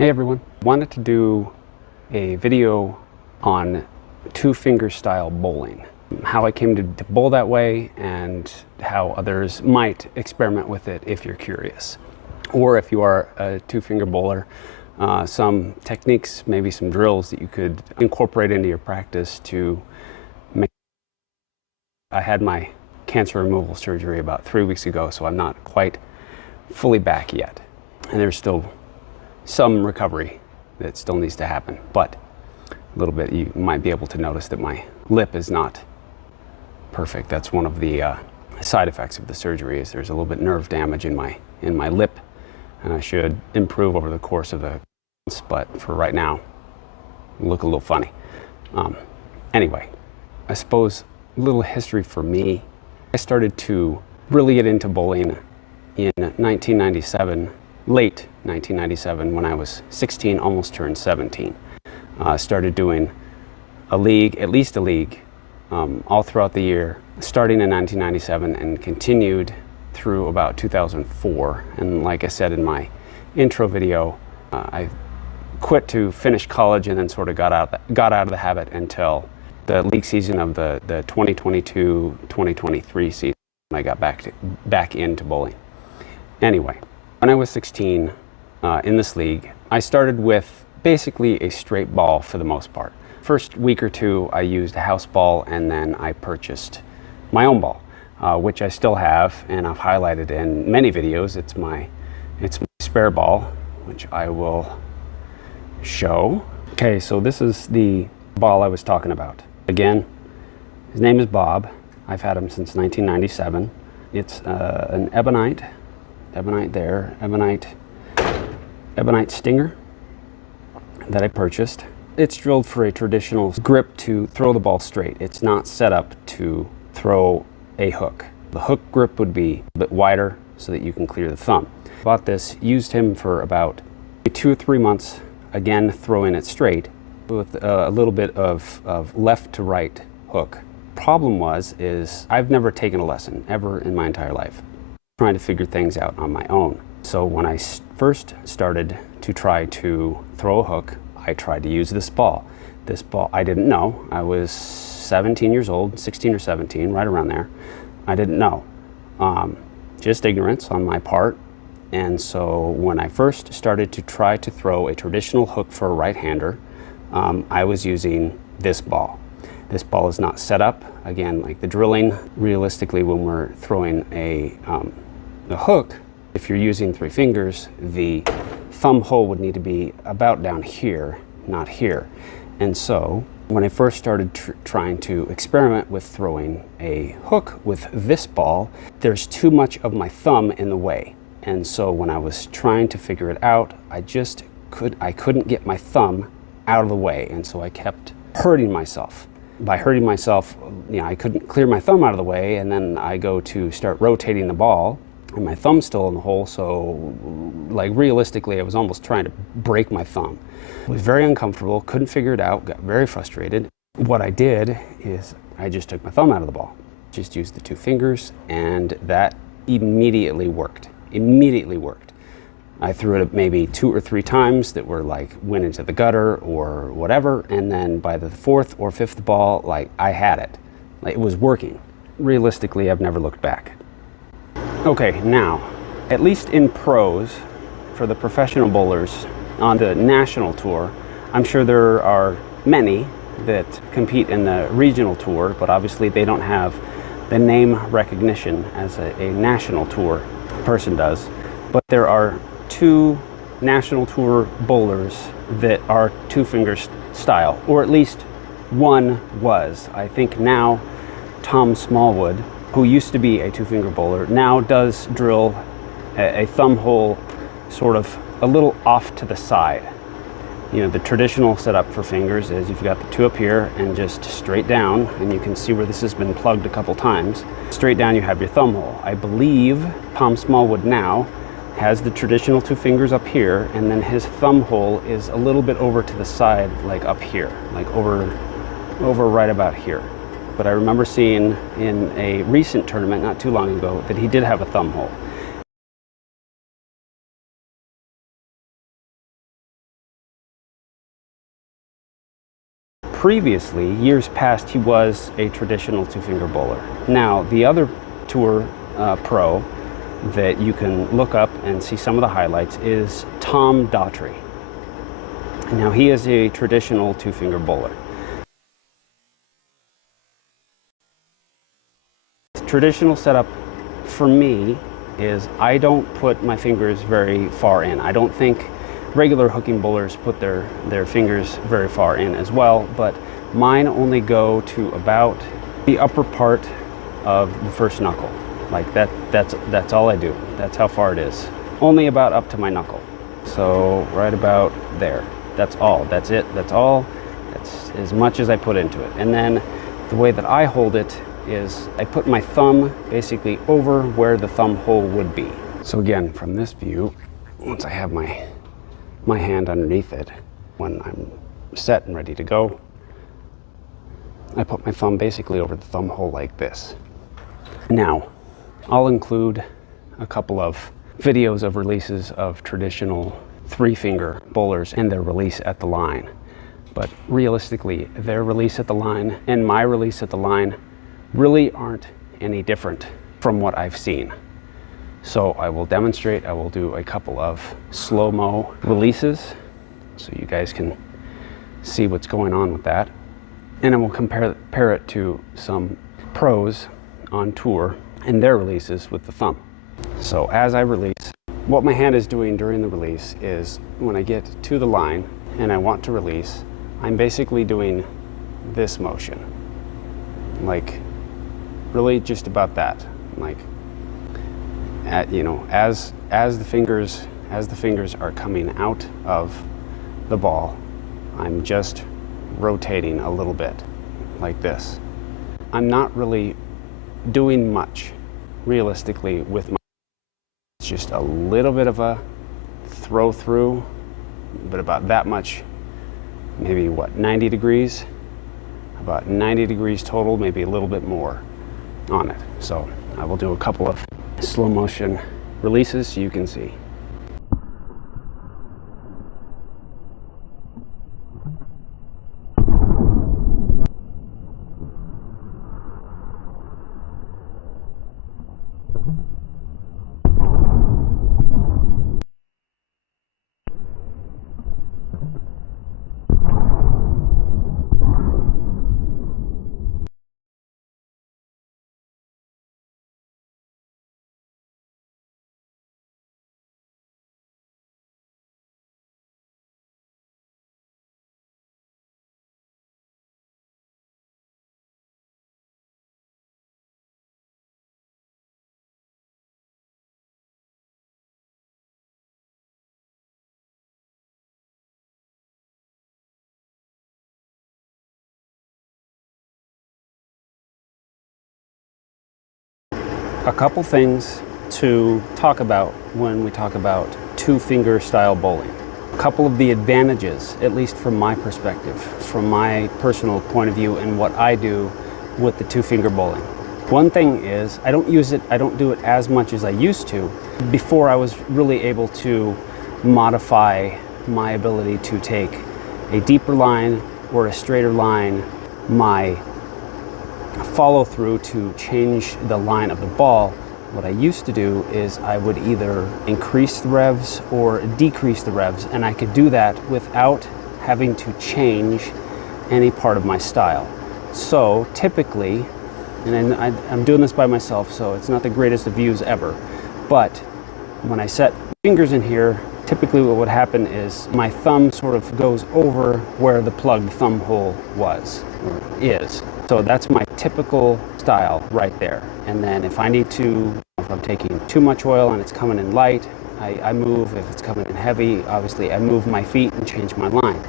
Hey everyone, wanted to do a video on two-finger style bowling. How I came to bowl that way and how others might experiment with it if you're curious. Or if you are a two-finger bowler, some techniques, maybe some drills that you could incorporate into your practice to make. I had my cancer removal surgery about 3 weeks ago, so I'm not quite fully back yet. And there's still some recovery that still needs to happen, but a little bit, you might be able to notice that my lip is not perfect. That's one of the side effects of the surgery, is there's a little bit nerve damage in my lip, and I should improve over the course of the months, but for right now, look a little funny. Anyway, I suppose a little history for me. I started to really get into bowling in 1997, late 1997, when I was 16, almost turned 17. Started doing a league, at least a league, all throughout the year, starting in 1997 and continued through about 2004. And like I said in my intro video, I quit to finish college and then sort of got out of the habit until the league season of the 2022-2023 season when I got back into bowling. Anyway, when I was 16 in this league, I started with basically a straight ball for the most part. First week or two, I used a house ball, and then I purchased my own ball, which I still have, and I've highlighted in many videos. It's my spare ball, which I will show. Okay, so this is the ball I was talking about. Again, his name is Bob. I've had him since 1997. It's an Ebonite Stinger that I purchased. It's drilled for a traditional grip to throw the ball straight. It's not set up to throw a hook. The hook grip would be a bit wider so that you can clear the thumb. Bought this, used him for about 2 or 3 months, again throwing it straight with a little bit of left to right hook. Problem is I've never taken a lesson ever in my entire life, trying to figure things out on my own. So when I first started to try to throw a hook, I tried to use this ball. This ball, I didn't know. I was 17 years old, 16 or 17, right around there. I didn't know. Just ignorance on my part. And so when I first started to try to throw a traditional hook for a right-hander, I was using this ball. This ball is not set up, again, like the drilling. Realistically, when we're throwing the hook, if you're using 3 fingers, the thumb hole would need to be about down here, not here. And so when I first started trying to experiment with throwing a hook with this ball, there's too much of my thumb in the way. And so when I was trying to figure it out, I couldn't get my thumb out of the way. And so I kept hurting myself. By hurting myself, I couldn't clear my thumb out of the way, and then I go to start rotating the ball, and my thumb's still in the hole, so like realistically, I was almost trying to break my thumb. It was very uncomfortable, couldn't figure it out, got very frustrated. What I did is I just took my thumb out of the ball, just used the 2 fingers, and that immediately worked. Immediately worked. I threw it maybe 2 or 3 times that were went into the gutter or whatever, and then by the 4th or 5th ball, I had it. It was working. Realistically, I've never looked back. Okay, now, at least in pros, for the professional bowlers on the national tour, I'm sure there are many that compete in the regional tour, but obviously they don't have the name recognition as a national tour person does. But there are 2 national tour bowlers that are two-finger style, or at least one was. I think now Tom Smallwood, who used to be a 2-finger bowler, now does drill a thumb hole sort of a little off to the side. The traditional setup for fingers is you've got the 2 up here and just straight down, and you can see where this has been plugged a couple times. Straight down you have your thumb hole. I believe Tom Smallwood now has the traditional 2 fingers up here, and then his thumb hole is a little bit over to the side, like up here, like over right about here. But I remember seeing in a recent tournament not too long ago that he did have a thumb hole. previously, years past, he was a traditional two-finger bowler. Now, the other tour pro that you can look up and see some of the highlights is Tom Daugherty. Now, he is a traditional two-finger bowler. The traditional setup for me is I don't put my fingers very far in. I don't think regular hooking bowlers put their fingers very far in as well, but mine only go to about the upper part of the first knuckle. Like that's all I do. That's how far it is. Only about up to my knuckle. So right about there. That's all. That's it. That's all. That's as much as I put into it. And then the way that I hold it is I put my thumb basically over where the thumb hole would be. So again, from this view, once I have my hand underneath it, when I'm set and ready to go, I put my thumb basically over the thumb hole like this. Now, I'll include a couple of videos of releases of traditional three-finger bowlers and their release at the line. But realistically, their release at the line and my release at the line really aren't any different from what I've seen. So I will demonstrate, I will do a couple of slow-mo releases so you guys can see what's going on with that. And I will compare it to some pros on tour and their releases with the thumb. So as I release, what my hand is doing during the release is when I get to the line and I want to release, I'm basically doing this motion. Like really just about that. Like as the fingers are coming out of the ball, I'm just rotating a little bit like this. I'm not really doing much realistically with my, it's just a little bit of a throw through, but about that much, maybe what, 90 degrees? About 90 degrees total, maybe a little bit more on it. So I will do a couple of slow motion releases so you can see. A couple things to talk about when we talk about two-finger style bowling. A couple of the advantages, at least from my perspective, from my personal point of view and what I do with the two-finger bowling. One thing is I don't do it as much as I used to. Before I was really able to modify my ability to take a deeper line or a straighter line, my follow through to change the line of the ball. What I used to do is I would either increase the revs or decrease the revs, and I could do that without having to change any part of my style. So typically, and I'm doing this by myself, so it's not the greatest of views ever, but when I set fingers in here, typically what would happen is my thumb sort of goes over where the plugged thumb hole was, or is. So that's my typical style right there. And then if I need to, if I'm taking too much oil and it's coming in light, I move. If it's coming in heavy, obviously I move my feet and change my line.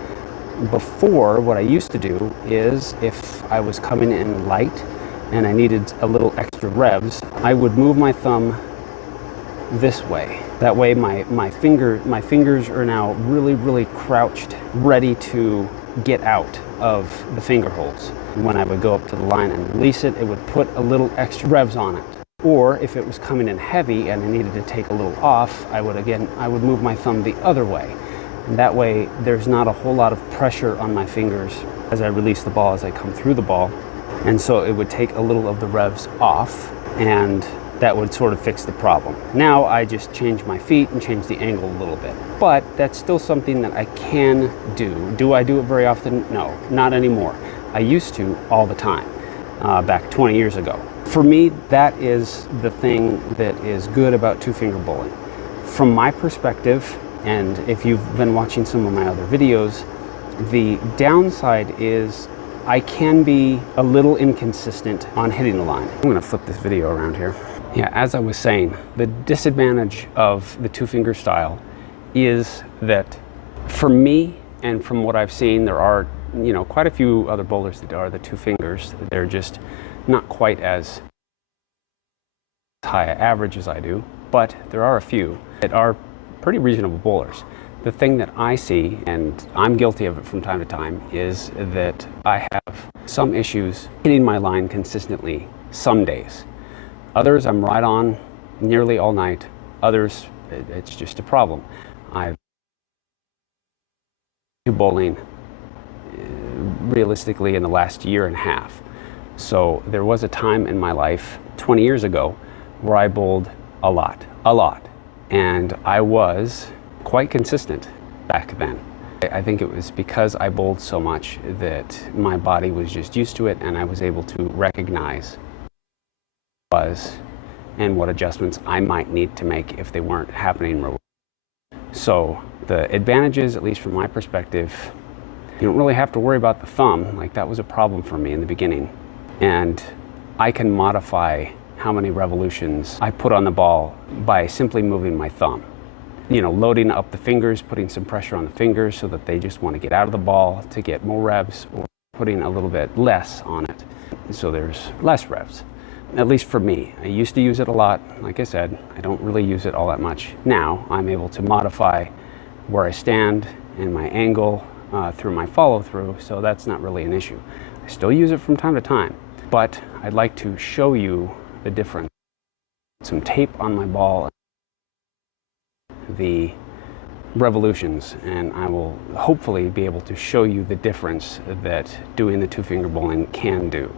Before, what I used to do is if I was coming in light and I needed a little extra revs, I would move my thumb this way. That way my fingers are now really crouched, ready to get out of the finger holes. When I would go up to the line and release it, it would put a little extra revs on it. Or if it was coming in heavy and I needed to take a little off, I would move my thumb the other way. And that way there's not a whole lot of pressure on my fingers as I release the ball, as I come through the ball. And so it would take a little of the revs off, and that would sort of fix the problem. Now I just change my feet and change the angle a little bit. But that's still something that I can do. Do I do it very often? No, not anymore. I used to all the time, back 20 years ago. For me, that is the thing that is good about two-finger bowling. From my perspective, and if you've been watching some of my other videos, the downside is I can be a little inconsistent on hitting the line. I'm gonna flip this video around here. Yeah, as I was saying, the disadvantage of the two-finger style is that for me, and from what I've seen, there are, you know, quite a few other bowlers that are the two fingers. They're just not quite as high average as I do, but there are a few that are pretty reasonable bowlers. The thing that I see, and I'm guilty of it from time to time, is that I have some issues hitting my line consistently some days. Others I'm right on nearly all night. Others, it's just a problem. I've been bowling realistically in the last year and a half. So there was a time in my life 20 years ago where I bowled a lot. And I was quite consistent back then. I think it was because I bowled so much that my body was just used to it, and I was able to recognize and what adjustments I might need to make if they weren't happening real. So the advantages, at least from my perspective, you don't really have to worry about the thumb. Like, that was a problem for me in the beginning. And I can modify how many revolutions I put on the ball by simply moving my thumb. You know, loading up the fingers, putting some pressure on the fingers so that they just want to get out of the ball to get more revs, or putting a little bit less on it so there's less revs. At least for me. I used to use it a lot. Like I said, I don't really use it all that much. Now I'm able to modify where I stand and my angle through my follow through, so that's not really an issue. I still use it from time to time, but I'd like to show you the difference. Some tape on my ball, the revolutions, and I will hopefully be able to show you the difference that doing the two-finger bowling can do.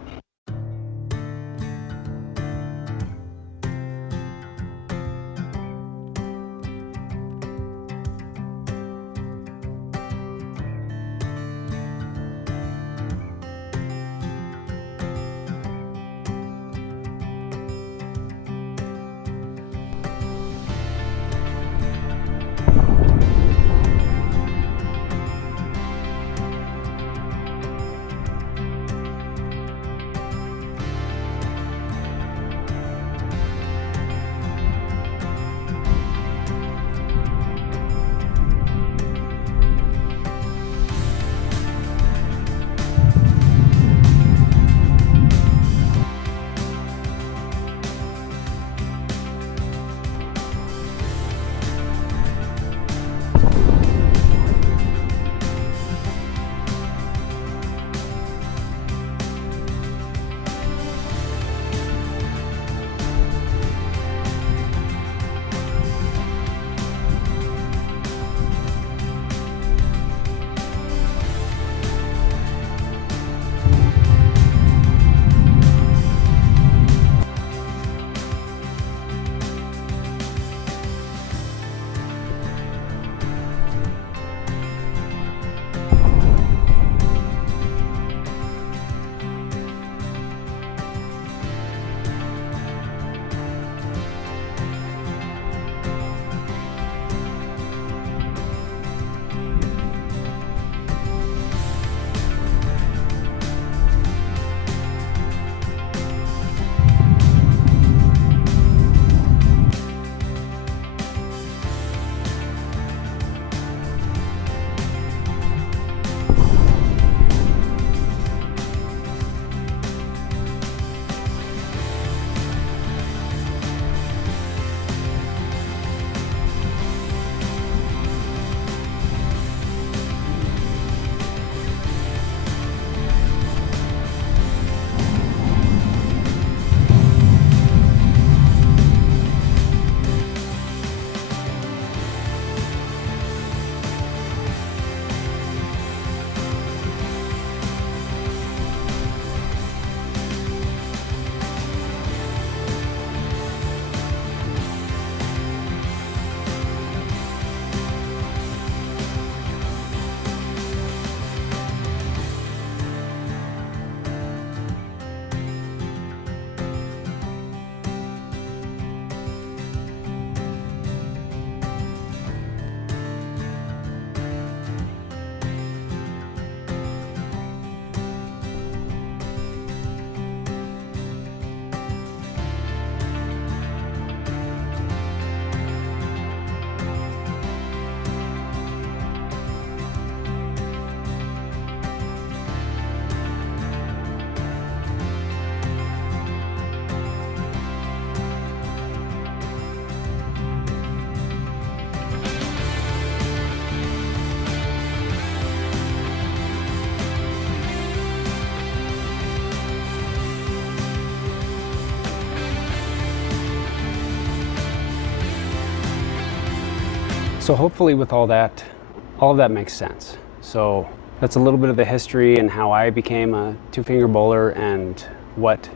So hopefully with all of that makes sense. So that's a little bit of the history and how I became a two-finger bowler, and what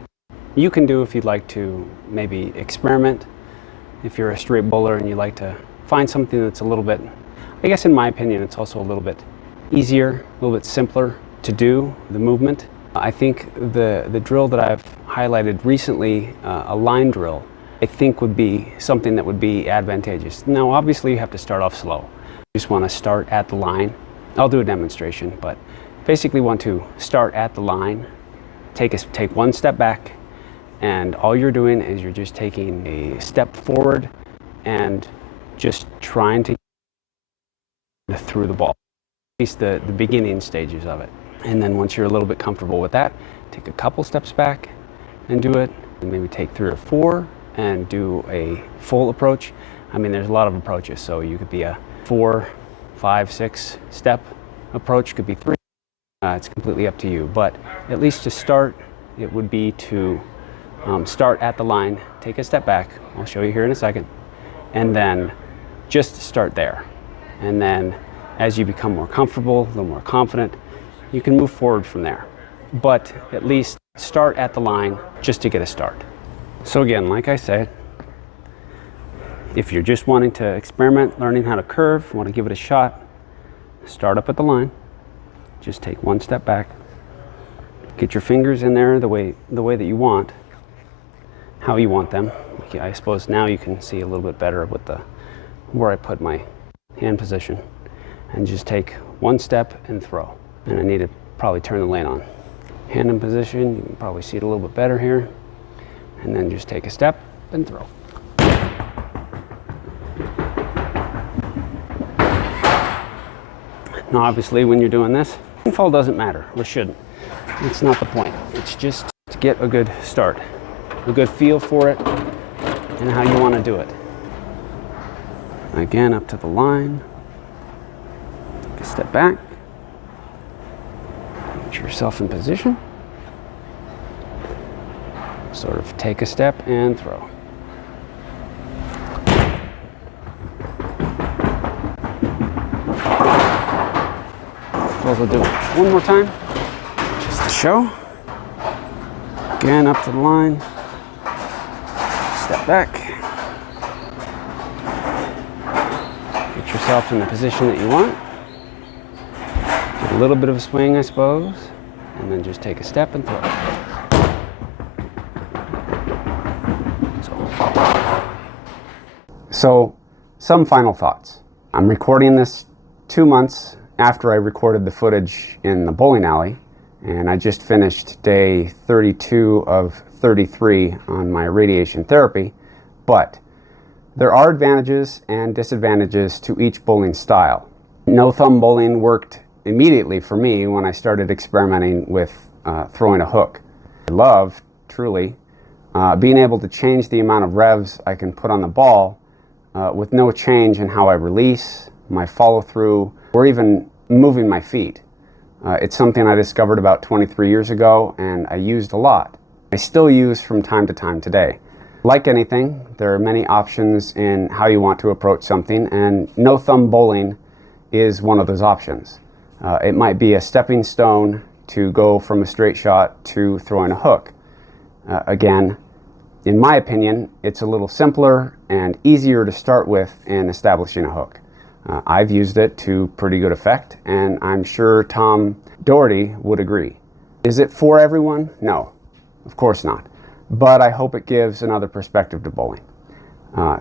you can do if you'd like to maybe experiment. If you're a straight bowler and you like to find something that's a little bit, I guess in my opinion, it's also a little bit easier, a little bit simpler to do, the movement. I think the drill that I've highlighted recently, a line drill, I think would be something that would be advantageous. Now obviously you have to start off slow. You just want to start at the line. I'll do a demonstration, but basically want to start at the line, take one step back, and all you're doing is you're just taking a step forward and just trying to get through the ball, at least the beginning stages of it. And then once you're a little bit comfortable with that, take a couple steps back and do it, and maybe take 3 or 4 and do a full approach. I mean, there's a lot of approaches, so you could be a 4, 5, 6 step approach, could be 3. It's completely up to you, but at least to start, it would be to start at the line, take a step back, I'll show you here in a second, and then just start there. And then as you become more comfortable, a little more confident, you can move forward from there. But at least start at the line just to get a start. So again, like I said, if you're just wanting to experiment, learning how to curve, want to give it a shot, start up at the line, just take one step back, get your fingers in there the way that you want, how you want them. I suppose now you can see a little bit better with where I put my hand position, and just take one step and throw. And I need to probably turn the lane on. Hand in position, you can probably see it a little bit better here, and then just take a step and throw. Now obviously when you're doing this, fall doesn't matter, or shouldn't. It's not the point. It's just to get a good start, a good feel for it, and how you want to do it. Again, up to the line, take a step back, get yourself in position, sort of take a step and throw. We'll do it one more time, just to show. Again, up to the line, step back, get yourself in the position that you want, get a little bit of a swing, I suppose, and then just take a step and throw. So some final thoughts. I'm recording this 2 months after I recorded the footage in the bowling alley, and I just finished day 32 of 33 on my radiation therapy, but there are advantages and disadvantages to each bowling style. No thumb bowling worked immediately for me when I started experimenting with throwing a hook. I love, truly, being able to change the amount of revs I can put on the ball with no change in how I release, my follow through, or even moving my feet. It's something I discovered about 23 years ago, and I used a lot. I still use from time to time today. Like anything, there are many options in how you want to approach something, and no thumb bowling is one of those options. It might be a stepping stone to go from a straight shot to throwing a hook. Again, in my opinion, it's a little simpler and easier to start with in establishing a hook. I've used it to pretty good effect, and I'm sure Tom Daugherty would agree. Is it for everyone? No, of course not. But I hope it gives another perspective to bowling.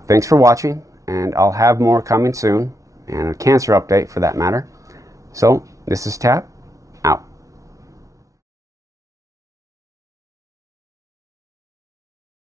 Thanks for watching, and I'll have more coming soon, and a cancer update for that matter. So, this is Tap.